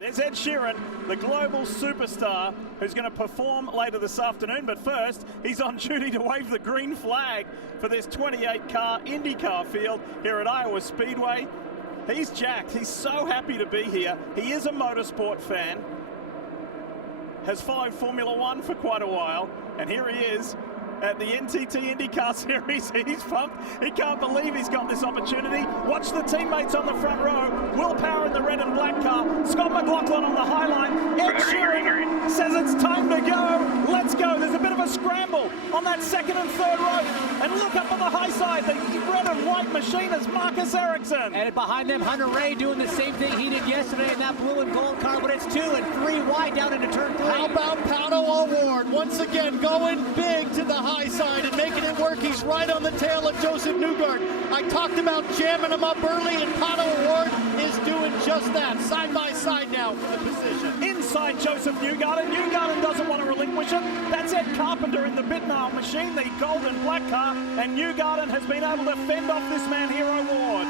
There's Ed Sheeran, the global superstar, who's going to perform later this afternoon. But first, he's on duty to wave the green flag for this 28-car IndyCar field here at Iowa Speedway. He's jacked. He's so happy to be here. He is a motorsport fan, has followed Formula One for quite a while, and here he is at the NTT IndyCar Series. He's pumped. He can't believe he's got this opportunity. Watch the teammates on the front row. Will Power in the red and black car. Scott McLaughlin on the high line. Ed Sheeran says it's time to go. Let's go. There's a bit of a scramble on that second and third row. And look up on the high side. The red and white machine is Marcus Ericsson. And behind them, Hunter Ray doing the same thing he did yesterday in that blue and gold car, but it's 2 and 3 wide down into turn 3. How about Pato O'Ward once again going big to the high side and making it work. He's right on the tail of Joseph Newgarden. I talked about jamming him up early, and Pato O'Ward is doing just that. Side by side now for the position. Inside Joseph Newgarden. Newgarden doesn't want to relinquish it. That's Ed Carpenter in the Bitnall machine, the gold and black car, and Newgarden has been able to fend off this man here, O'Ward.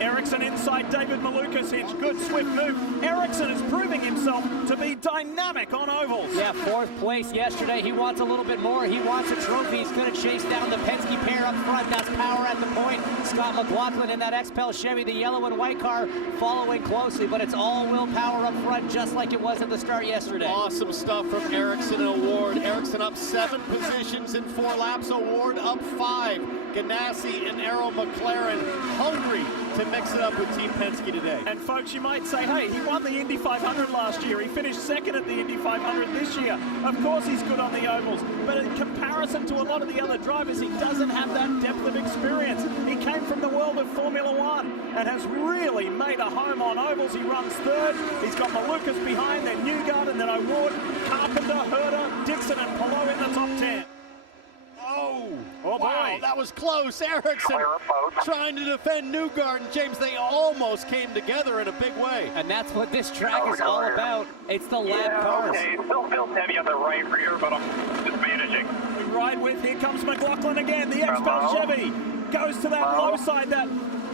Ericsson inside David Malukas hitch. Good swift move. Ericsson is proving himself to be dynamic on ovals. Yeah, 4th place yesterday. He wants a little bit more. He wants a trophy. He's going to chase down the Penske pair up front. That's Power at the point. Scott McLaughlin in that XPEL Chevy, the yellow and white car, following closely, but it's all Will Power up front, just like it was at the start yesterday. Awesome stuff from Ericsson and O'Ward. Ericsson up 7 positions in 4 laps. O'Ward up 5. Ganassi and Arrow McLaren hungry to mix it up with Team Penske today. And folks, you might say, hey, he won the Indy 500 last year. He finished 2nd at the Indy 500 this year. Of course he's good on the ovals, but in comparison to a lot of the other drivers, he doesn't have that depth of experience. He came from the world of Formula One and has really made a home on ovals. He runs 3rd. He's got Malukas behind, then Newgarden, then O'Ward, Carpenter, Herter, Dixon, and Palou in the top 10. Oh, wow, that was close. Ericsson trying to defend Newgarden. James, they almost came together in a big way. And that's what this track is all about. It's the lap cars. Okay, still feels heavy on the right rear, but I'm just managing. We ride with, here comes McLaughlin again. The XPEL Chevy goes to that low side, that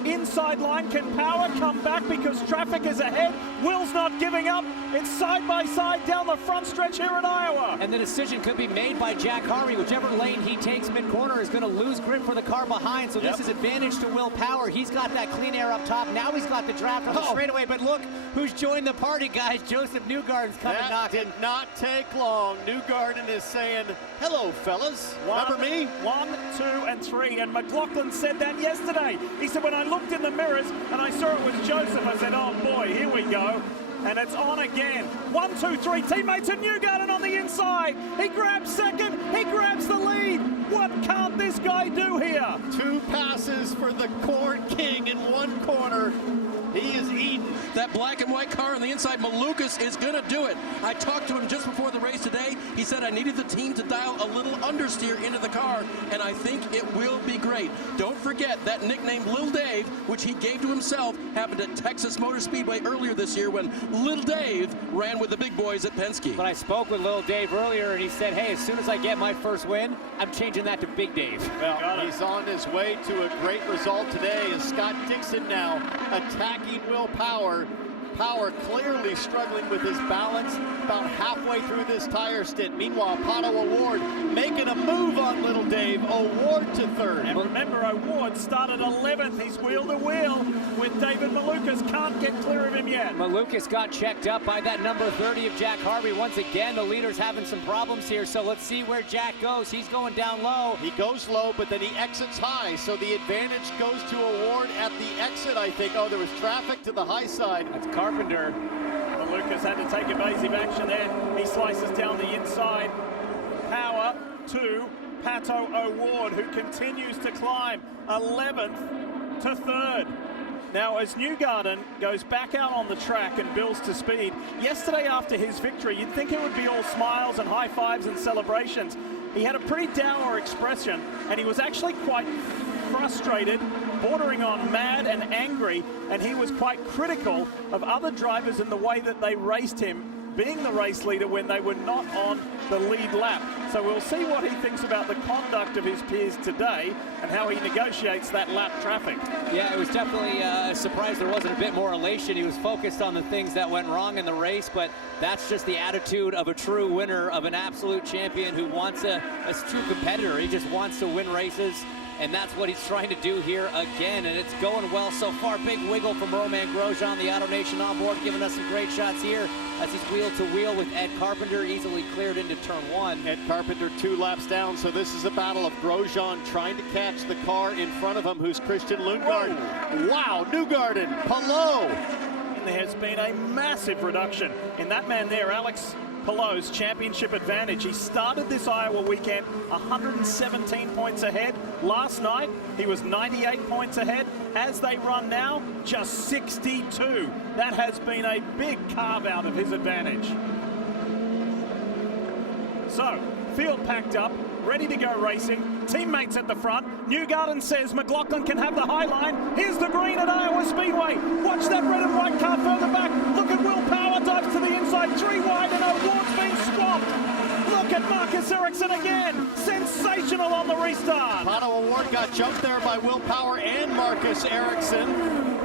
inside line. Can Power come back because traffic is ahead? Will's not giving up. It's side by side down the front stretch here in Iowa. And the decision could be made by Jack Harvey. Whichever lane he takes mid-corner is going to lose grip for the car behind. So this is advantage to Will Power. He's got that clean air up top. Now he's got the draft on the straightaway. But look who's joined the party, guys. Joseph Newgarden's coming knocking. Did not take long. Newgarden is saying, hello, fellas. Remember me? 1, 2, and 3. And McLaughlin said that yesterday. He said, when I looked in the mirrors and I saw it was Joseph, I said, oh boy, here we go. And it's on again. 1, 2, 3. Teammates and Newgarden on the inside. He grabs 2nd. He grabs the lead. What can't this guy do here? 2 passes for the Corn King in 1 corner. He is eaten. That black and white car on the inside, Malukas is going to do it. I talked to him just before the race today. He said I needed the team to dial a little understeer into the car, and I think it will be great. Don't forget that nickname Lil Dave, which he gave to himself, happened at Texas Motor Speedway earlier this year when Lil Dave ran with the big boys at Penske. But I spoke with Lil Dave earlier, and he said, hey, as soon as I get my first win, I'm changing that to Big Dave. Well, he's on his way to a great result today as Scott Dixon now attacking Will Power. Power clearly struggling with his balance about halfway through this tire stint. Meanwhile, Pato O'Ward making a move on Little Dave. O'Ward to 3rd. And remember, O'Ward started 11th. He's wheel to wheel with David Malukas. Can't get clear of him yet. Malukas got checked up by that number 30 of Jack Harvey. Once again, the leader's having some problems here. So let's see where Jack goes. He's going down low. He goes low, but then he exits high. So the advantage goes to O'Ward at the exit, I think. Oh, there was traffic to the high side. That's Carpenter. Malukas had to take evasive action there. He slices down the inside. Power to Pato O'Ward, who continues to climb 11th to 3rd. Now, as Newgarden goes back out on the track and builds to speed, yesterday after his victory, you'd think it would be all smiles and high fives and celebrations. He had a pretty dour expression, and he was actually quite frustrated, bordering on mad and angry, and he was quite critical of other drivers in the way that they raced him being the race leader when they were not on the lead lap. So we'll see what he thinks about the conduct of his peers today and how he negotiates that lap traffic. Yeah, it was definitely a surprise there wasn't a bit more elation. He was focused on the things that went wrong in the race, but that's just the attitude of a true winner, of an absolute champion who wants a true competitor. He just wants to win races, and that's what he's trying to do here again, and it's going well so far. Big wiggle from Romain Grosjean, the Auto Nation on board, giving us some great shots here as he's wheel to wheel with Ed Carpenter, easily cleared into turn one. Ed Carpenter 2 laps down, so this is a battle of Grosjean trying to catch the car in front of him, who's Christian Lundgaard. Whoa. Wow, Newgarden, Palou. And there has been a massive reduction in that man there, Alex Palou's championship advantage. He started this Iowa weekend 117 points ahead. Last night, he was 98 points ahead. As they run now, just 62. That has been a big carve out of his advantage. So, field packed up, ready to go racing. Teammates at the front. Newgarden says McLaughlin can have the high line. Here's the green at Iowa Speedway. Watch that red and white car further back. Look at Will Power, dives to the inside, 3 wide, and O'Ward's being swamped. Look at Marcus Ericsson again. Sensational on the restart. Pato O'Ward got jumped there by Will Power and Marcus Ericsson.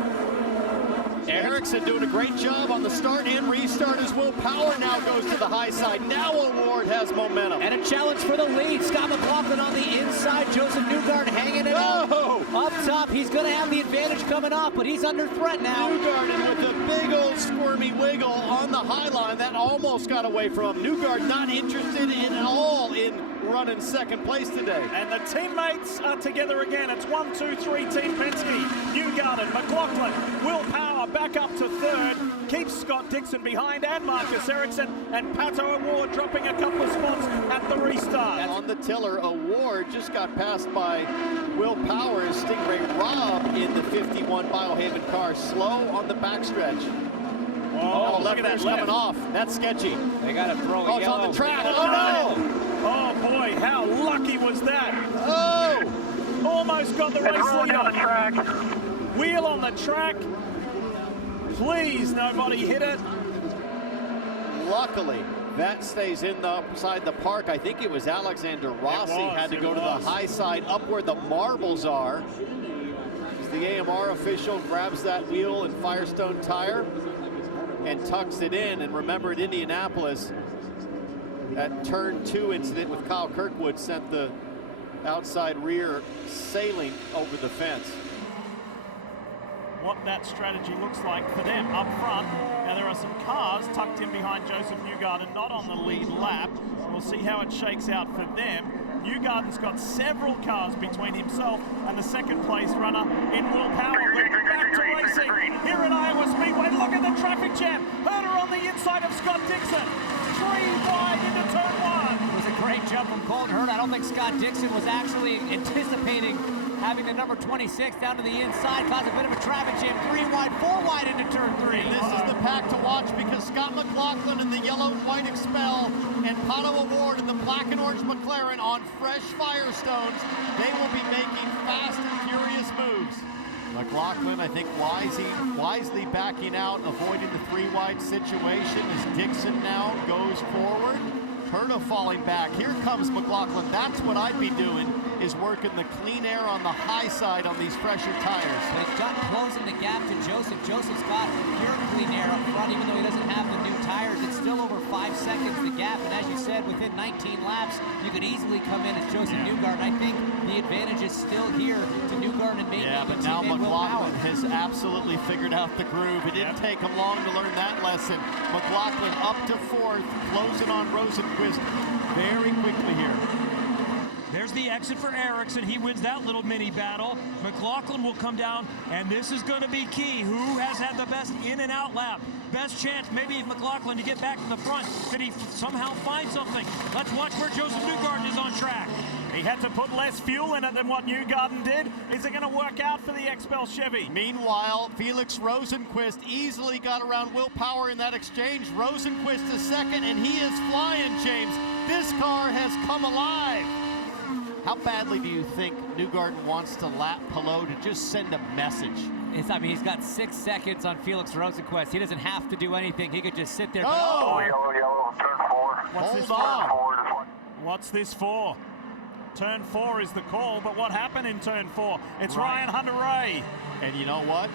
Ericsson doing a great job on the start and restart as Will Power now goes to the high side. Now O'Ward has momentum. And a challenge for the lead. Scott McLaughlin on the inside. Joseph Newgarden hanging it out. Up top, he's going to have the advantage coming off, but he's under threat now. Newgarden with a big old squirmy wiggle on the high line. That almost got away from him. Newgarden not interested at all in running second place today. And the teammates are together again. It's 1, 2, 3, Team Penske. Newgarden, McLaughlin, Will Power back up to third. Keeps Scott Dixon behind and Marcus Ericsson, and Pato O'Ward dropping a couple of spots at the restart. And on the tiller, O'Ward just got passed by Will Power as Stingray Robb in the 51 Biohaven car. Slow on the backstretch. Oh, look at that coming off. That's sketchy. They got to throw it's on the track. Oh, no! Oh boy, how lucky was that? Oh! Almost got the race leader. On the track. Wheel on the track. Please, nobody hit it. Luckily, that stays inside the park. I think it was Alexander Rossi had to go to the high side up where the marbles are. As the AMR official grabs that wheel and Firestone tire and tucks it in. And remember, at Indianapolis, that turn 2 incident with Kyle Kirkwood sent the outside rear sailing over the fence. What that strategy looks like for them up front. Now there are some cars tucked in behind Joseph Newgarden, not on the lead lap. We'll see how it shakes out for them. Newgarden's got several cars between himself and the second place runner in Will Power. We're back to racing here at Iowa Speedway. Look at the traffic jam. Herder on the inside of Scott Dixon. 3 wide into turn 1. It was a great jump from Colton Herder. I don't think Scott Dixon was actually anticipating having the number 26 down to the inside, caused a bit of a traffic jam. 3 wide, 4 wide into turn 3. This is the pack to watch because Scott McLaughlin in the yellow and white Expel and Pato O'Ward in the black and orange McLaren on fresh Firestones. They will be making fast and furious moves. McLaughlin, I think, wisely backing out, avoiding the 3 wide situation as Dixon now goes forward. Herta falling back. Here comes McLaughlin. That's what I'd be doing, is working the clean air on the high side on these fresher tires. But it's done closing the gap to Joseph. Joseph's got pure clean air up front, even though he doesn't have the new tires. It's still over 5 seconds, the gap. And as you said, within 19 laps, you could easily come in as Joseph Newgarden. I think the advantage is still here to Newgarden and maybe but now McLaughlin has absolutely figured out the groove. It didn't take him long to learn that lesson. McLaughlin up to 4th, closing on Rosenquist very quickly here. There's the exit for Ericsson. He wins that little mini battle. McLaughlin will come down, and this is going to be key. Who has had the best in and out lap? Best chance maybe of McLaughlin to get back to the front. Did he somehow find something? Let's watch where Joseph Newgarden is on track. He had to put less fuel in it than what Newgarden did. Is it going to work out for the Expel Chevy? Meanwhile, Felix Rosenquist easily got around Will Power in that exchange. Rosenquist is second, and he is flying, James. This car has come alive. How badly do you think Newgarden wants to lap Palou to just send a message? I mean, he's got 6 seconds on Felix Rosenqvist. He doesn't have to do anything. He could just sit there. Oh! Yellow, turn 4. What's Hold on. What's this for? Turn 4 is the call, but what happened in turn 4? It's Ryan Hunter-Reay. And you know what?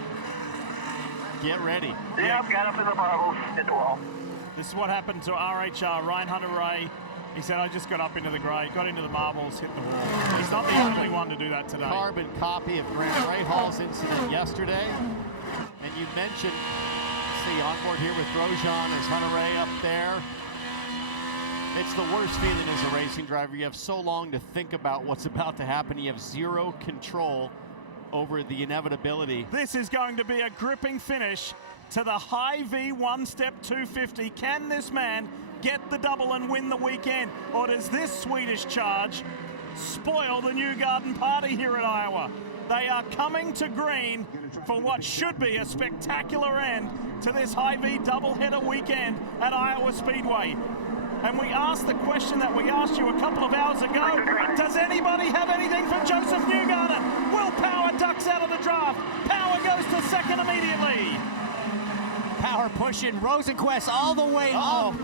Get ready. Yep, got up in the bubbles, hit the wall. This is what happened to RHR, Ryan Hunter-Reay. He said, I just got up into the grey, got into the marbles, hit the wall. He's not the only one to do that today. Carbon copy of Grant Rahall's incident yesterday. And you mentioned, see on board here with Grosjean as Hunter-Reay up there. It's the worst feeling as a racing driver. You have so long to think about what's about to happen. You have zero control over the inevitability. This is going to be a gripping finish to the Hy-Vee one-step 250. Can this man get the double and win the weekend? Or does this Swedish charge spoil the Newgarden party here at Iowa? They are coming to green for what should be a spectacular end to this Hy-Vee doubleheader weekend at Iowa Speedway. And we asked the question that we asked you a couple of hours ago. Does anybody have anything for Joseph Newgarden? Will Power ducks out of the draft? Power goes to second immediately. Power pushing Rosenqvist all the way up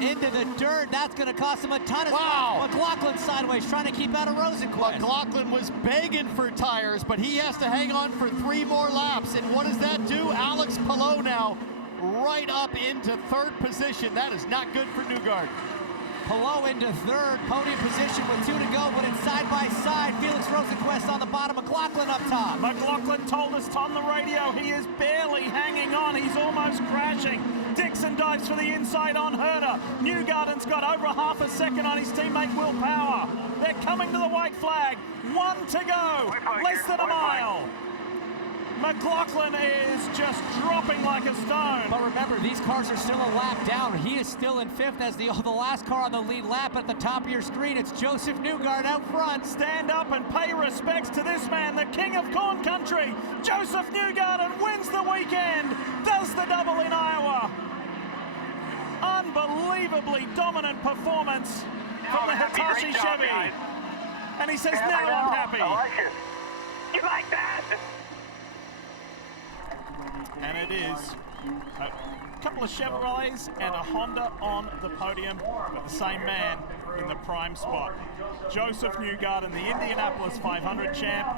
into the dirt. That's going to cost him a ton of Wow. McLaughlin sideways trying to keep out of Rosenqvist. McLaughlin was begging for tires, but he has to hang on for 3 more laps. And what does that do? Alex Palou now right up into 3rd position. That is not good for Newgarden. Palou into 3rd, podium position with 2 to go, but it's side by side. Felix Rosenqvist on the bottom, McLaughlin up top. McLaughlin told us on the radio he is barely hanging on. He's almost crashing. Dixon dives for the inside on Herder. Newgarden's got over half a second on his teammate Will Power. They're coming to the white flag. 1 to go. Less than a mile. McLaughlin is just dropping like a stone. But remember, these cars are still a lap down. He is still in 5th as the last car on the lead lap. At the top of your screen, it's Joseph Newgarden out front. Stand up and pay respects to this man, the king of corn country. Joseph Newgarden wins the weekend, does the double in Iowa. Unbelievably dominant performance from the Hitachi Chevy. And he says, now I'm happy. I like it. You like that? And it is a couple of Chevrolets and a Honda on the podium with the same man in the prime spot. Joseph Newgarden, the Indianapolis 500 champ.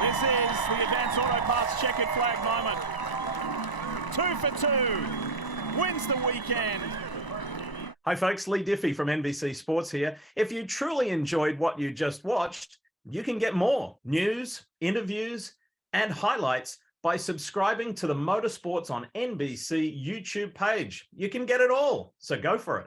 This is the Advanced Auto Parts checkered flag moment. 2 for 2, wins the weekend. Hi folks, Lee Diffie from NBC Sports here. If you truly enjoyed what you just watched, you can get more news, interviews, and highlights by subscribing to the Motorsports on NBC YouTube page. You can get it all, so go for it.